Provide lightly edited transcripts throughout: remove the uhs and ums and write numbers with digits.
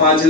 5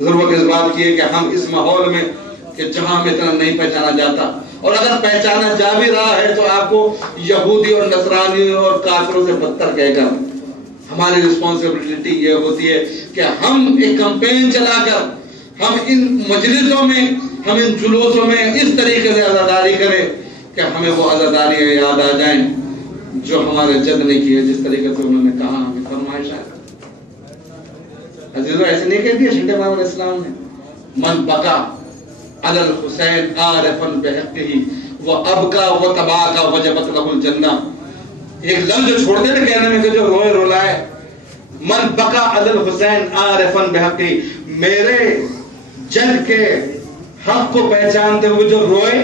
ضرورت اس بات کی ہے کہ ہم اس ماحول میں کہ جہاں ہمیں اتنا نہیں پہچانا جاتا، اور اگر پہچانا جا بھی رہا ہے تو آپ کو یہودی اور نصرانی اور کافروں سے بدتر کہے گا۔ ہماری رسپانسبلٹی یہ ہوتی ہے کہ ہم ایک کمپین چلا کر ہم ان مجلسوں میں، ہم ان جلوسوں میں اس طریقے سے عزاداری کریں کہ ہمیں وہ عزاداریاں یاد آ جائیں جو ہمارے جد نے کی ہے، جس طریقے سے انہوں نے کہا، ہمیں فرمائش ہے۔ عزیزو ایسے نہیں کہہ دیا شیخ امام علیہ السلام نے، من بقا علی الحسین عارفا بحقہ وابکا وتباکا وجبت لہ الجنہ۔ ایک لفظ جو چھوڑتے تھے کہنے میں کہ جو روئے رلائے، من بقا علی الحسین عارفا بحقہ، میرے جد کے حق کو پہچانتے ہوئے جو روئے،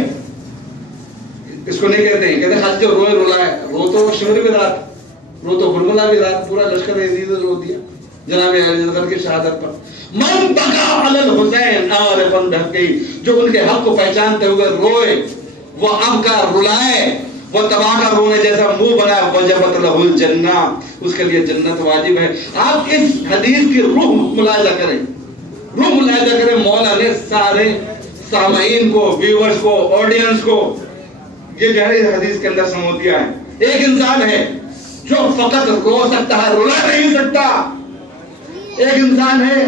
اس کو نہیں کہتے ہیں، کہتے ہیں خاص جو روئے رلائے، رو تو شمر بھی رات، رو تو گلگلا بھی رات، پورا لشکر عزیز رو دیا جناب علی اصغر کی شہادت پر۔ من بقا علی الحسین عارفا بحقہ، جو ان کے حق کو پہچانتے ہوئے روئے، وہ اب کا رلائے، وہ تباہ کا رونے جیسا منہ بنا، وجبت لہ الجنہ، اس کے لیے جنت واجب ہے۔ آپ اس حدیث کی روح ملاحظہ کریں، روح ملاحظہ کریں۔ مولا نے سارے سامعین کو، ویورز کو، آڈینس کو یہ گہری حدیث کے اندر سمو دیا ہے۔ ایک انسان ہے جو فقط رو سکتا ہے، رلا نہیں سکتا۔ ایک انسان ہے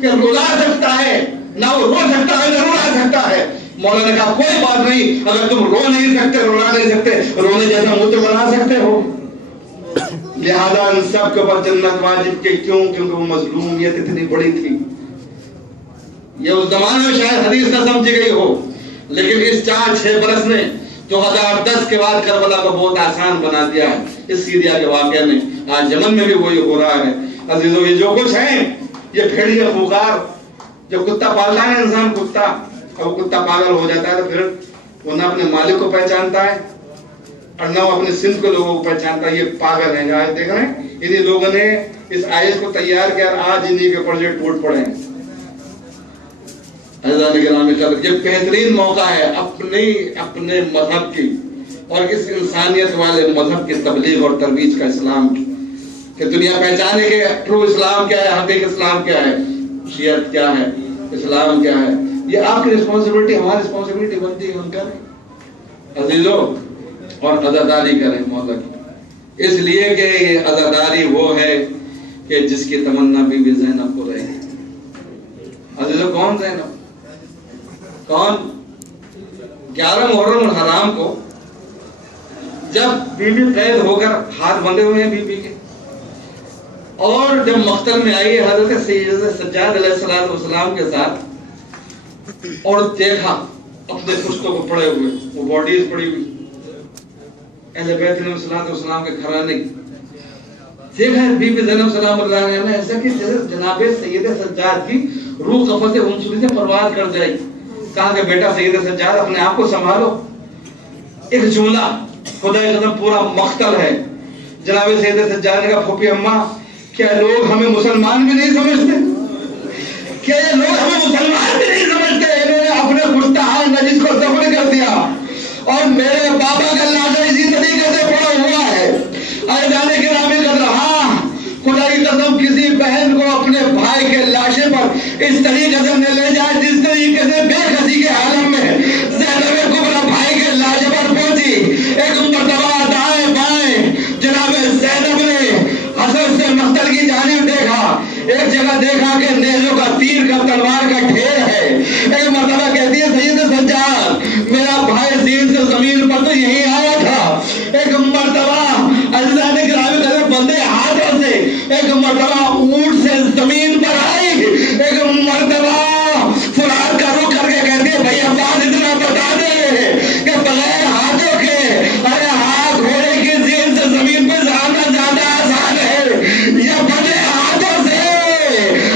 کہ رلا سکتا ہے، نہ وہ رو سکتا ہے نہ رلا سکتا ہے۔ مولا نے کہا کوئی بات نہیں، اگر تم رو نہیں سکتے، رلا نہیں سکتے، رونے جیسا منہ تو بنا سکتے ہو۔ لہذا ان سب کے اوپر جنت واجب کے، کیوں؟ کیونکہ وہ مظلومیت اتنی بڑی تھی۔ یہ اس زمانے میں شاید حدیث نہ سمجھی گئی ہو، لیکن اس 4-6 برس نے 2010 کے بعد کربلا کو بہت آسان بنا دیا ہے۔ اس سیریا کے واقعے نے آج یمن میں بھی وہی ہو رہا ہے۔ عزیزو یہ جو کچھ ہیں، یہ بھیڑیے خوکار، جو کتا پالتا ہے انسان، کتا، اور وہ کتا پاگل ہو جاتا ہے تو پھر وہ نہ اپنے مالک کو پہچانتا ہے اور نہ وہ اپنے صنف کے لوگوں کو پہچانتا ہے۔ یہ پاگل ہیں۔ آج دیکھ رہے ہیں انہی لوگوں نے اس آیت کو تیار کیا اور آج انہی کے پرجے ٹوٹ پڑے ہیں۔ عزیزان گرامی قدر، یہ بہترین موقع ہے اپنے مذہب کی اور اس انسانیت والے مذہب کی تبلیغ اور ترویج کا، اسلام کی، کہ دنیا پہچانے کہ ٹرو اسلام کیا ہے، حقیقی اسلام کیا ہے، شیعت کیا ہے، اسلام کیا ہے۔ یہ آپ کی رسپانسبلٹی، ہماری رسپانسبلٹی بنتی ہے ہم کریں عزیزو، اور عزاداری کریں مولا کی، اس لیے کہ یہ عزاداری وہ ہے کہ جس کی تمنا بی بی زینب کو رہے۔ عزیزو کون زینب؟ کون؟ 11 محرم الحرام کو جب بی بی قید ہو کر ہاتھ بندھے ہوئے ہیں بی بی کے، اور جب مقتل میں آئی حضرت سیدنا سجاد علیہ السلام کے ساتھ، اور دیکھا اپنے پشتوں کو پڑے ہوئے، وہ باڈیز پڑی ہوئی اہل بیت علیہ السلام کے گھرانے، دیکھا بی بی زینب سلام اللہ علیہا نے ایسا کہ جناب سید سجاد کی روح قفس انسلی سے پرواز کر جائے۔ کہا کہ بیٹا سید سجاد اپنے آپ کو سنبھالو۔ ایک جملہ خدا قسم پورا مقتل ہے۔ جناب سید سجاد نے کہا پھوپھی اماں، کیا لوگ ہمیں مسلمان بھی نہیں سمجھتے؟ کیا لوگ ہمیں مسلمان بھی نہیں سمجھتے؟ انہوں نے اپنے مستحال نجس کو دفن کر دیا اور میرے بابا کا لاشا اسی طریقے سے پڑا ہوا ہے۔ اے جانے کے نامی کر رہا، خدا کی قسم کسی بہن کو اپنے بھائی کے لاشے پر اس طریقے سے نہ لے جائے جس طریقے سے بے کسی کے عالم میں زینب کبریٰ بھائی کے لاشے پر پہنچی۔ ایک مرتبہ دائیں بائیں جناب زینب نے حسن سے مقتل کی جانب دیکھا، ایک جگہ دیکھا کہ نیزوں کا، تیر کا، تلوار کا ڈھیر ہے۔ ایک مرتبہ کہتی ہے سید سجاد میرا بھائی زین سے زمین پر تو یہی آیا تھا۔ ایک مرتبہ عزیزان گرامی قدر بندے ہاتھوں سے ایک مرتبہ اونٹ سے زمین پر آئی۔ ایک مرتبہ فرات کا رخ کر کے کہتی ہے بھائی عباس اتنا بتا دے کہ بغیر ہاتھوں کے، ارے ہاتھ گھوڑے کی زین سے زمین پر آنا زیادہ آسان ہے، یا بڑے ہاتھوں سے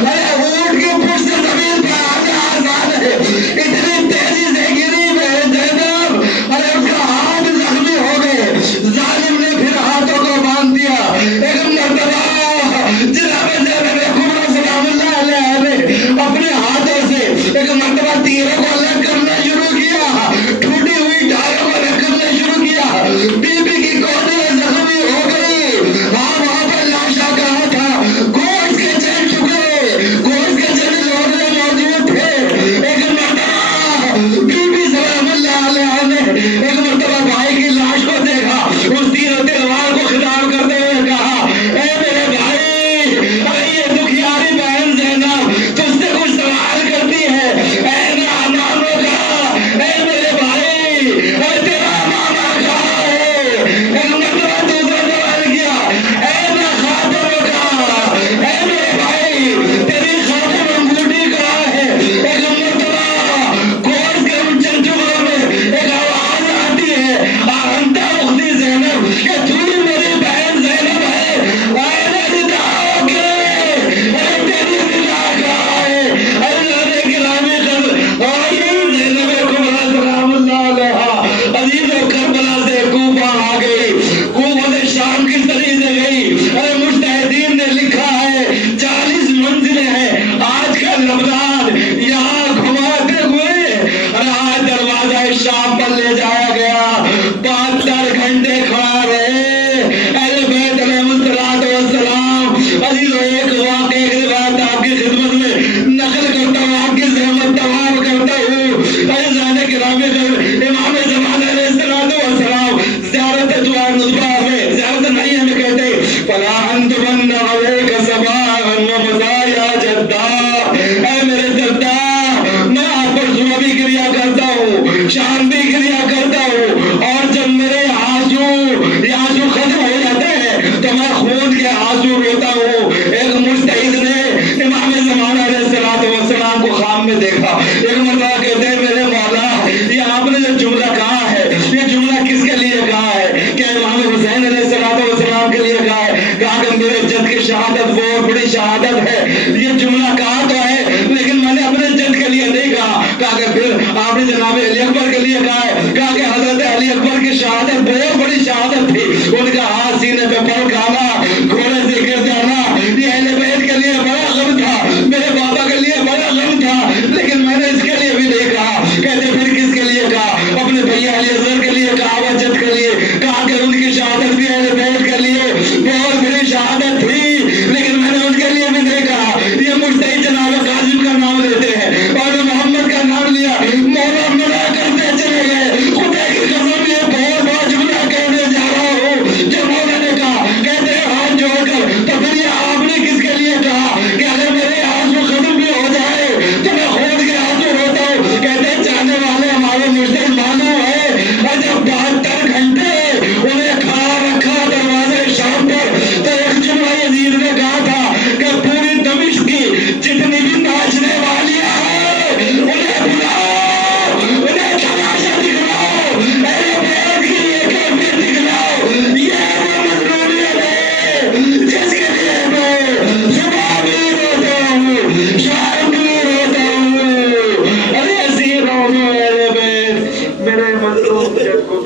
ارے اونٹ کی پشت سے زمین پر آنا آسان ہے۔ اتنی تیزی سے گری میں زینب، ارے اس کا ہاتھ زخمی ہو گئے۔ ظالم نے پھر ہاتھوں کو باندھ دیا۔ ایک مرتبہ جناب زینب کبریٰ سلام اللہ علیہا نے اپنے ہاتھوں سے ایک مرتبہ تیروں کو الگ کرنا شروع کیا، ٹوٹی ہوئی ڈھالوں کو الگ کرنا شروع کیا۔ بی بی کی کوہنیاں زخمی ہو گئی۔ وہاں پر لاشا کہاں تھا؟ گوشت کے چند ٹکڑے، گوشت کے چند لوٹے موجود میں دیکھا. ایک مرتبہ کہتے ہیں میرے مولا یہ آپ نے جو جملہ کہا ہے یہ جملہ کس کے لیے کہا ہے؟ کہ امام حسین علیہ السلام کے لیے کہا ہے. کہا کہ میرے جد کی شہادت بہت بڑی شہادت ہے. یہ جملہ کہا تو ہے لیکن میں نے اپنے جد کے لیے نہیں کہا. کہا کہ پھر آپ نے جناب علی اکبر کے لیے کہا ہے. کہا کہ حضرت علی اکبر کی شہادت بہت بڑی شہادت تھی. ان کا ہاتھ سینے پہ پڑ کھانا گھوڑے سے گر جانا یہ اہل بیت کے لیے بڑا غم تھا, میرے بابا کے لیے بڑا غم تھا, لیکن میں نے اس کے لیے بھی نہیں کہا. کہتے پھر کس کے لیے کہا؟ اپنے بھیا علی اصغر کے لیے کہا, وجد کے لیے کہا کہ ان کی شہادت بھی اہل بیت کے لیے بہت بڑی شہادت تھی, لیکن میں نے ان کے لیے بھی نہیں کہا. یہ مجتہد جناب قاسم کا نام لیتے ہیں اور محمد کا نام لیا, مولا ملا کرتے چلے گئے. خدا کی قسم یہ بہت بڑا جملہ کہنے جا رہا ہوں جو مولا نے کہا. کہتے ہیں ہاتھ جوڑ کر تو پھر یہ آپ نے کس کے لیے کہا کہ اگر میرے آنسو ختم بھی ہو جائے تو میں کھول کے آنسو روتا ہوں. کہتے ہیں چاہنے والے ہمارے مجتہد معلوم ہے اور جب 72 گھنٹے انہیں کھڑا رکھا دروازے شام پر تو ایک جملہ یزید نے کہا تھا کہ پوری دمشق کی جتنی بھی ناچنے والیاں ہیں انہیں بلاؤ, انہیں تماشا دکھلاؤ, اہل بیت کی یہ کیفیت دکھلاؤ. یہ وہ مظلومیت ہے جس کے لیے میں صبح بھی روتا ہوں شام بھی روتا ہوں. ارے اسیر ہو اہل بیت میرے مظلوم جب کو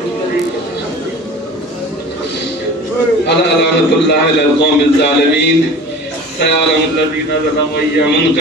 اللہ لعنت اللہ علی القوم الظالمین سيعلم الذين ظلموا أي منقلب